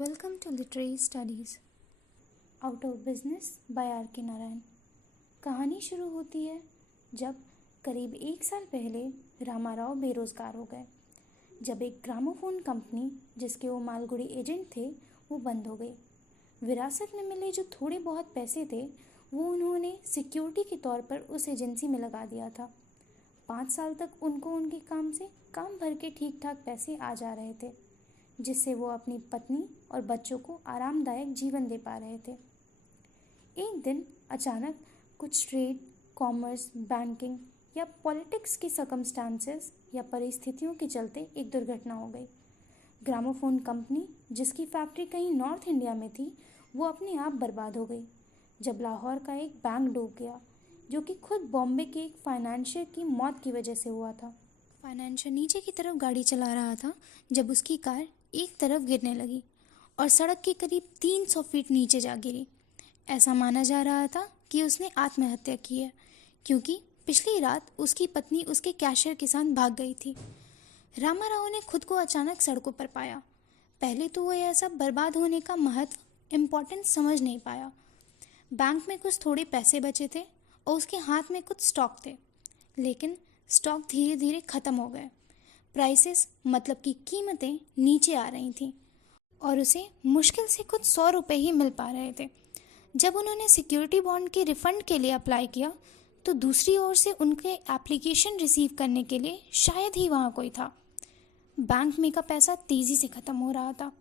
Welcome to Literary Studies. Out of business by R K Narayan. कहानी शुरू होती है जब करीब 1 साल पहले रामाराव बेरोजगार हो गए। जब एक ग्रामोफोन कंपनी जिसके वो मालगुडी एजेंट थे वो बंद हो गई। विरासत में मिले जो थोड़े बहुत पैसे थे वो उन्होंने सिक्योरिटी के तौर पर उस एजेंसी में लगा दिया था। 5 साल तक उनको उनके काम से काम भर के ठीक ठाक पैसे आ जा रहे थे, जिससे वो अपनी पत्नी और बच्चों को आरामदायक जीवन दे पा रहे थे। एक दिन अचानक कुछ ट्रेड, कॉमर्स, बैंकिंग या पॉलिटिक्स की सर्कमस्टांसेस या परिस्थितियों के चलते एक दुर्घटना हो गई। ग्रामोफोन कंपनी जिसकी फैक्ट्री कहीं नॉर्थ इंडिया में थी वो अपने आप बर्बाद हो गई। जब लाहौर का एक बैंक डूब गया जो कि खुद बॉम्बे के एक फाइनेंशियर की मौत की वजह से हुआ था। फाइनेंशियर नीचे की तरफ गाड़ी चला रहा था जब उसकी कार एक तरफ गिरने लगी और सड़क के करीब 300 फीट नीचे जा गिरी। ऐसा माना जा रहा था कि उसने आत्महत्या की है, क्योंकि पिछली रात उसकी पत्नी उसके कैशियर के साथ भाग गई थी। रामाराव ने खुद को अचानक सड़कों पर पाया। पहले तो वह यह सब बर्बाद होने का महत्व, इम्पोर्टेंस समझ नहीं पाया। बैंक में कुछ थोड़े पैसे बचे थे और उसके हाथ में कुछ स्टॉक थे, लेकिन स्टॉक धीरे धीरे ख़त्म हो गए। प्राइसेस मतलब कि कीमतें नीचे आ रही थीं और उसे मुश्किल से कुछ 100 रुपये ही मिल पा रहे थे। जब उन्होंने सिक्योरिटी बॉन्ड के रिफंड के लिए अप्लाई किया तो दूसरी ओर से उनके एप्लीकेशन रिसीव करने के लिए शायद ही वहाँ कोई था। बैंक में का पैसा तेज़ी से ख़त्म हो रहा था।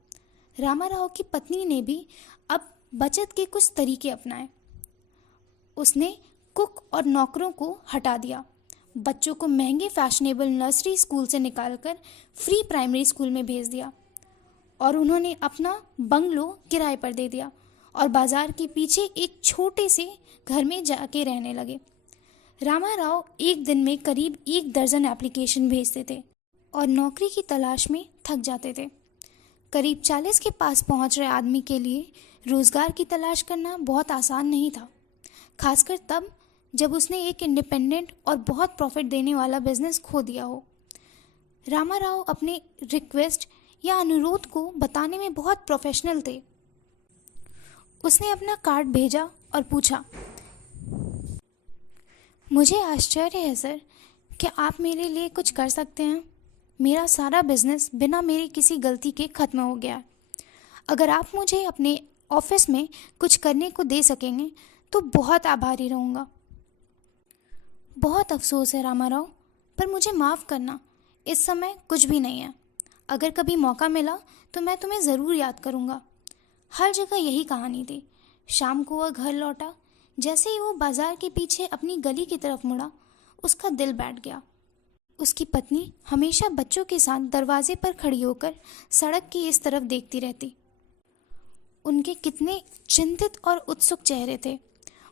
रामाराव की पत्नी ने भी अब बचत के कुछ तरीके अपनाए। उसने कुक और नौकरों को हटा दिया, बच्चों को महंगे फैशनेबल नर्सरी स्कूल से निकालकर फ्री प्राइमरी स्कूल में भेज दिया और उन्होंने अपना बंगलो किराए पर दे दिया और बाजार के पीछे एक छोटे से घर में जाके रहने लगे। रामाराव एक दिन में करीब 1 दर्जन एप्लीकेशन भेजते थे और नौकरी की तलाश में थक जाते थे। करीब 40 के पास पहुंच रहे आदमी के लिए रोजगार की तलाश करना बहुत आसान नहीं था, खासकर तब जब उसने एक इंडिपेंडेंट और बहुत प्रॉफिट देने वाला बिजनेस खो दिया हो। रामाराव अपने रिक्वेस्ट या अनुरोध को बताने में बहुत प्रोफेशनल थे। उसने अपना कार्ड भेजा और पूछा, मुझे आश्चर्य है सर, क्या आप मेरे लिए कुछ कर सकते हैं? मेरा सारा बिजनेस बिना मेरी किसी गलती के ख़त्म हो गया। अगर आप मुझे अपने ऑफिस में कुछ करने को दे सकेंगे तो बहुत आभारी रहूँगा। बहुत अफसोस है रामाराव, पर मुझे माफ़ करना, इस समय कुछ भी नहीं है। अगर कभी मौका मिला तो मैं तुम्हें ज़रूर याद करूँगा। हर जगह यही कहानी थी। शाम को वह घर लौटा। जैसे ही वो बाजार के पीछे अपनी गली की तरफ मुड़ा, उसका दिल बैठ गया। उसकी पत्नी हमेशा बच्चों के साथ दरवाजे पर खड़ी होकर सड़क की इस तरफ देखती रहती। उनके कितने चिंतित और उत्सुक चेहरे थे।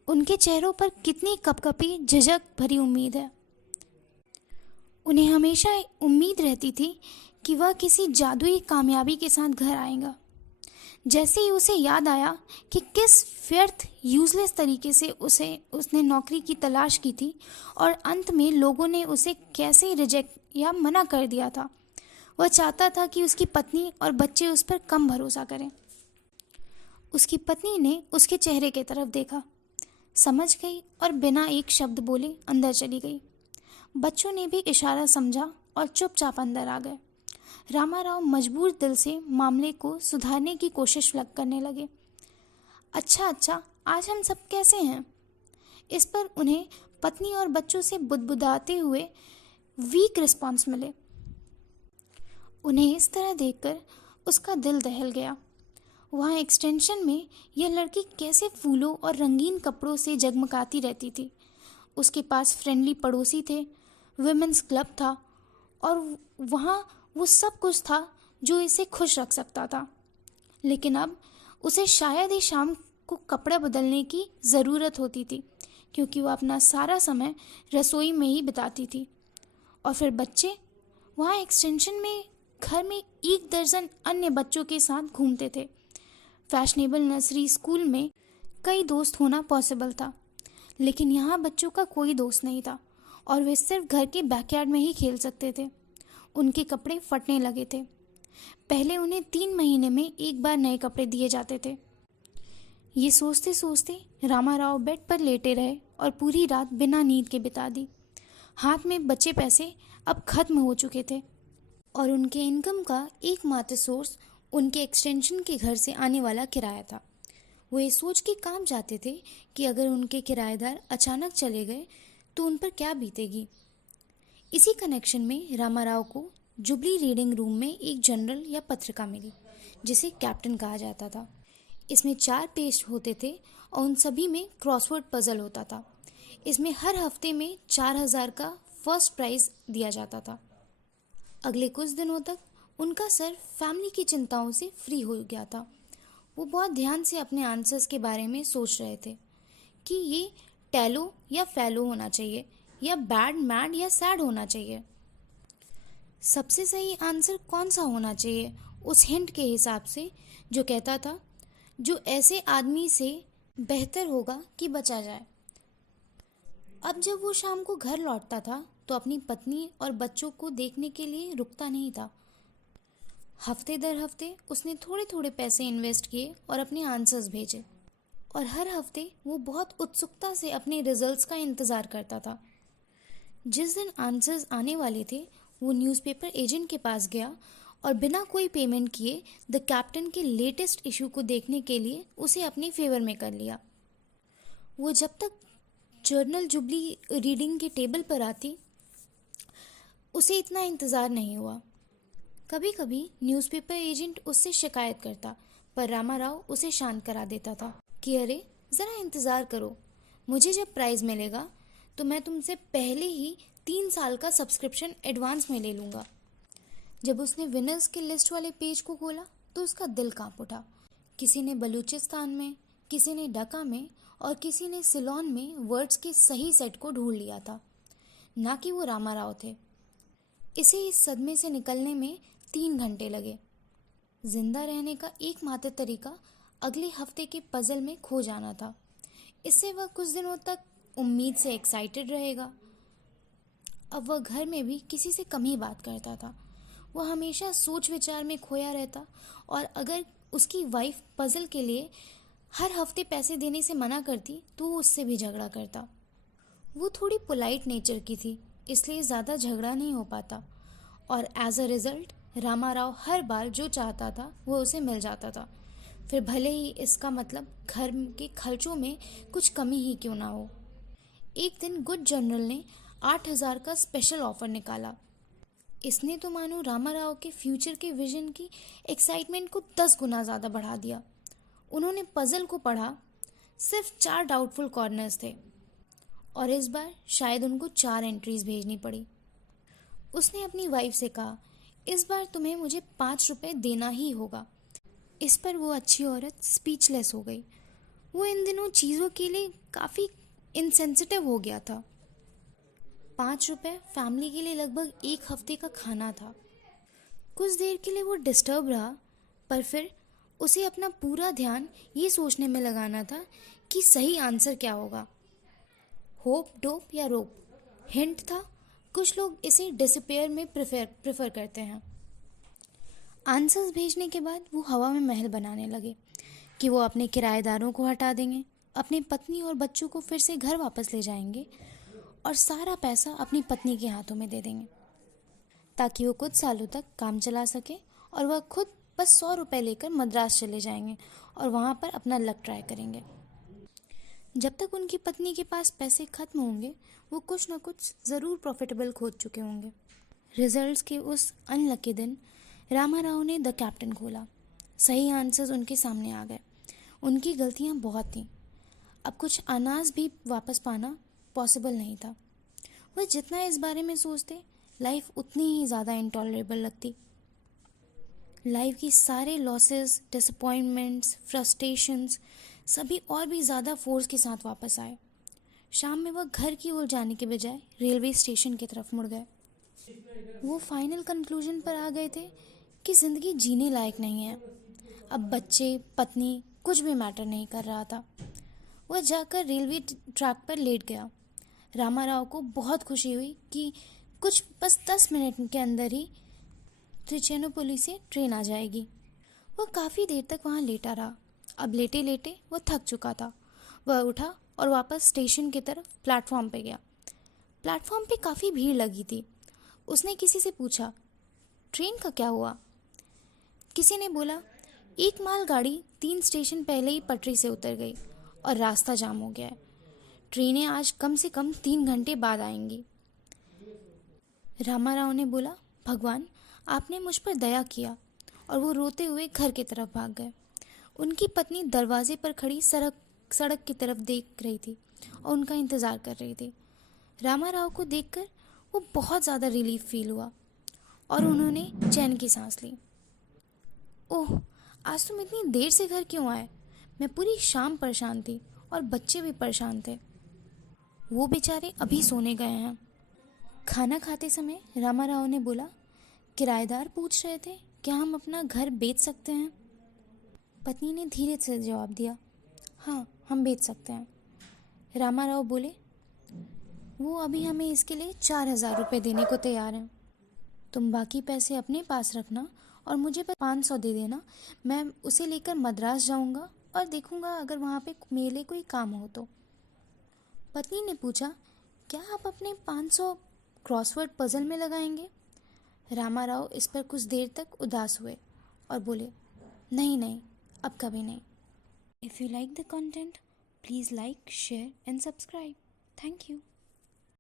उनके चेहरों पर कितनी कपकपी झिझक भरी उम्मीद है। उन्हें हमेशा उम्मीद रहती थी कि वह किसी जादुई कामयाबी के साथ घर आएगा। जैसे ही उसे याद आया कि किस व्यर्थ यूजलेस तरीके से उसने नौकरी की तलाश की थी और अंत में लोगों ने उसे कैसे रिजेक्ट या मना कर दिया था, वह चाहता था कि उसकी पत्नी और बच्चे उस पर कम भरोसा करें। उसकी पत्नी ने उसके चेहरे की तरफ देखा, समझ गई और बिना एक शब्द बोले अंदर चली गई। बच्चों ने भी इशारा समझा और चुपचाप अंदर आ गए। रामाराव मजबूर दिल से मामले को सुधारने की कोशिश करने लगे। अच्छा, आज हम सब कैसे हैं? इस पर उन्हें पत्नी और बच्चों से बुदबुदाते हुए वीक रिस्पॉन्स मिले। उन्हें इस तरह देखकर उसका दिल दहल गया। वहाँ एक्सटेंशन में यह लड़की कैसे फूलों और रंगीन कपड़ों से जगमगाती रहती थी। उसके पास फ्रेंडली पड़ोसी थे, विमेंस क्लब था और वहाँ वो सब कुछ था जो इसे खुश रख सकता था। लेकिन अब उसे शायद ही शाम को कपड़े बदलने की ज़रूरत होती थी, क्योंकि वह अपना सारा समय रसोई में ही बिताती थी। और फिर बच्चे, वहाँ एक्सटेंशन में घर में 1 दर्जन अन्य बच्चों के साथ घूमते थे। फैशनेबल नर्सरी स्कूल में कई दोस्त होना पॉसिबल था, लेकिन यहाँ बच्चों का कोई दोस्त नहीं था और वे सिर्फ घर के बैकयार्ड में ही खेल सकते थे। उनके कपड़े फटने लगे थे। पहले उन्हें 3 महीने में एक बार नए कपड़े दिए जाते थे। ये सोचते सोचते रामाराव बेड पर लेटे रहे और पूरी रात बिना नींद के बिता दी। हाथ में बचे पैसे अब खत्म हो चुके थे और उनके इनकम का एकमात्र सोर्स उनके एक्सटेंशन के घर से आने वाला किराया था। वो ये सोच के काम जाते थे कि अगर उनके किराएदार अचानक चले गए तो उन पर क्या बीतेगी। इसी कनेक्शन में रामाराव को जुबली रीडिंग रूम में एक जर्नल या पत्रिका मिली जिसे कैप्टन कहा जाता था। इसमें 4 पेज होते थे और उन सभी में क्रॉसवर्ड पजल होता था। इसमें हर हफ्ते में 4000 का फर्स्ट प्राइज दिया जाता था। अगले कुछ दिनों तक उनका सर फैमिली की चिंताओं से फ्री हो गया था। वो बहुत ध्यान से अपने आंसर्स के बारे में सोच रहे थे कि ये टैलो या फैलो होना चाहिए या बैड, मैड या सैड होना चाहिए। सबसे सही आंसर कौन सा होना चाहिए उस हिंट के हिसाब से जो कहता था जो ऐसे आदमी से बेहतर होगा कि बचा जाए। अब जब वो शाम को घर लौटता था तो अपनी पत्नी और बच्चों को देखने के लिए रुकता नहीं था। हफ्ते दर हफ्ते उसने थोड़े थोड़े पैसे इन्वेस्ट किए और अपने आंसर्स भेजे और हर हफ्ते वो बहुत उत्सुकता से अपने रिजल्ट्स का इंतज़ार करता था। जिस दिन आंसर्स आने वाले थे वो न्यूज़पेपर एजेंट के पास गया और बिना कोई पेमेंट किए द कैप्टन के लेटेस्ट इशू को देखने के लिए उसे अपने फेवर में कर लिया। वो जब तक जर्नल जुबली रीडिंग के टेबल पर आती उसे इतना इंतज़ार नहीं हुआ। कभी कभी न्यूज़पेपर एजेंट उससे शिकायत करता पर रामाराव उसे शांत करा देता था कि अरे ज़रा इंतज़ार करो, मुझे जब प्राइज़ मिलेगा तो मैं तुमसे पहले ही 3 साल का सब्सक्रिप्शन एडवांस में ले लूँगा। जब उसने विनर्स के लिस्ट वाले पेज को खोला तो उसका दिल कांप उठा। किसी ने बलूचिस्तान में, किसी ने ढाका में और किसी ने सिलोन में वर्ड्स के सही सेट को ढूंढ लिया था, ना कि वो रामाराव थे। इसे इस सदमे से निकलने में 3 घंटे लगे। जिंदा रहने का एकमात्र तरीका अगले हफ्ते के पजल में खो जाना था। इससे वह कुछ दिनों तक उम्मीद से एक्साइटेड रहेगा। अब वह घर में भी किसी से कम ही बात करता था। वह हमेशा सोच विचार में खोया रहता और अगर उसकी वाइफ पजल के लिए हर हफ्ते पैसे देने से मना करती तो वो उससे भी झगड़ा करता। वो थोड़ी पोलाइट नेचर की थी इसलिए ज़्यादा झगड़ा नहीं हो पाता और एज अ रिज़ल्ट रामाराव हर बार जो चाहता था वो उसे मिल जाता था, फिर भले ही इसका मतलब घर के खर्चों में कुछ कमी ही क्यों ना हो। एक दिन गुड जर्नल ने 8000 का स्पेशल ऑफर निकाला। इसने तो मानो रामाराव के फ्यूचर के विजन की एक्साइटमेंट को 10 गुना ज़्यादा बढ़ा दिया। उन्होंने पजल को पढ़ा, सिर्फ 4 डाउटफुल कॉर्नर्स थे और इस बार शायद उनको 4 एंट्रीज भेजनी पड़ी। उसने अपनी वाइफ से कहा, इस बार तुम्हें मुझे 5 रुपए देना ही होगा। इस पर वो अच्छी औरत स्पीचलेस हो गई। वो इन दिनों चीज़ों के लिए काफ़ी इनसेंसिटिव हो गया था। 5 रुपए फैमिली के लिए लगभग 1 हफ्ते का खाना था। कुछ देर के लिए वो डिस्टर्ब रहा पर फिर उसे अपना पूरा ध्यान ये सोचने में लगाना था कि सही आंसर क्या होगा, होप, डोप या रोप। हिंट था, कुछ लोग इसे डिसअपियर में प्रेफर करते हैं। आंसर्स भेजने के बाद वो हवा में महल बनाने लगे कि वो अपने किराएदारों को हटा देंगे, अपनी पत्नी और बच्चों को फिर से घर वापस ले जाएंगे और सारा पैसा अपनी पत्नी के हाथों में दे देंगे ताकि वो कुछ सालों तक काम चला सके और वह खुद बस 100 रुपये लेकर मद्रास चले जाएंगे और वहाँ पर अपना लक ट्राई करेंगे। जब तक उनकी पत्नी के पास पैसे खत्म होंगे वो कुछ न कुछ ज़रूर प्रॉफिटेबल खोज चुके होंगे। रिजल्ट्स के उस अनलकी दिन रामाराव ने द कैप्टन खोला। सही आंसर्स उनके सामने आ गए। उनकी गलतियाँ बहुत थीं। अब कुछ अनाज भी वापस पाना पॉसिबल नहीं था। वह जितना इस बारे में सोचते लाइफ उतनी ही ज़्यादा इंटॉलरेबल लगती। लाइफ की सारे लॉसेस, डिसअपॉइंटमेंट्स, फ्रस्ट्रेशंस सभी और भी ज़्यादा फोर्स के साथ वापस आए। शाम में वह घर की ओर जाने के बजाय रेलवे स्टेशन की तरफ मुड़ गए। वो फाइनल कंक्लूजन पर आ गए थे कि ज़िंदगी जीने लायक नहीं है। अब बच्चे, पत्नी कुछ भी मैटर नहीं कर रहा था। वह जाकर रेलवे ट्रैक पर लेट गया। रामाराव को बहुत खुशी हुई कि कुछ बस 10 मिनट के अंदर ही त्रिचेनोपोली से ट्रेन आ जाएगी। वह काफ़ी देर तक वहाँ लेटा रहा। अब लेटे लेटे वह थक चुका था। वह उठा और वापस स्टेशन की तरफ प्लेटफॉर्म पे गया। प्लेटफॉर्म पे काफ़ी भीड़ लगी थी। उसने किसी से पूछा, ट्रेन का क्या हुआ? किसी ने बोला, एक मालगाड़ी 3 स्टेशन पहले ही पटरी से उतर गई और रास्ता जाम हो गया है। ट्रेनें आज कम से कम 3 घंटे बाद आएंगी। रामाराव ने बोला, भगवान, आपने मुझ पर दया किया। और वो रोते हुए घर की तरफ भाग गए। उनकी पत्नी दरवाजे पर खड़ी सड़क की तरफ देख रही थी और उनका इंतज़ार कर रही थी। रामाराव को देखकर वो बहुत ज़्यादा रिलीफ फील हुआ और उन्होंने चैन की सांस ली। ओह, आज तुम इतनी देर से घर क्यों आए? मैं पूरी शाम परेशान थी और बच्चे भी परेशान थे। वो बेचारे अभी सोने गए हैं। खाना खाते समय रामाराव ने बोला, किराएदार पूछ रहे थे क्या हम अपना घर बेच सकते हैं? पत्नी ने धीरे से जवाब दिया, हाँ, हम बेच सकते हैं। रामाराव बोले, वो अभी हमें इसके लिए 4,000 रुपये देने को तैयार हैं। तुम बाकी पैसे अपने पास रखना और मुझे 500 दे देना। मैं उसे लेकर मद्रास जाऊंगा और देखूंगा अगर वहाँ पे मेरे कोई काम हो तो। पत्नी ने पूछा, क्या आप अपने 500 क्रॉसवर्ड पजल में लगाएंगे? रामाराव इस पर कुछ देर तक उदास हुए और बोले, नहीं नहीं, अब कभी नहीं। If you like the content, please like, share and subscribe. Thank you.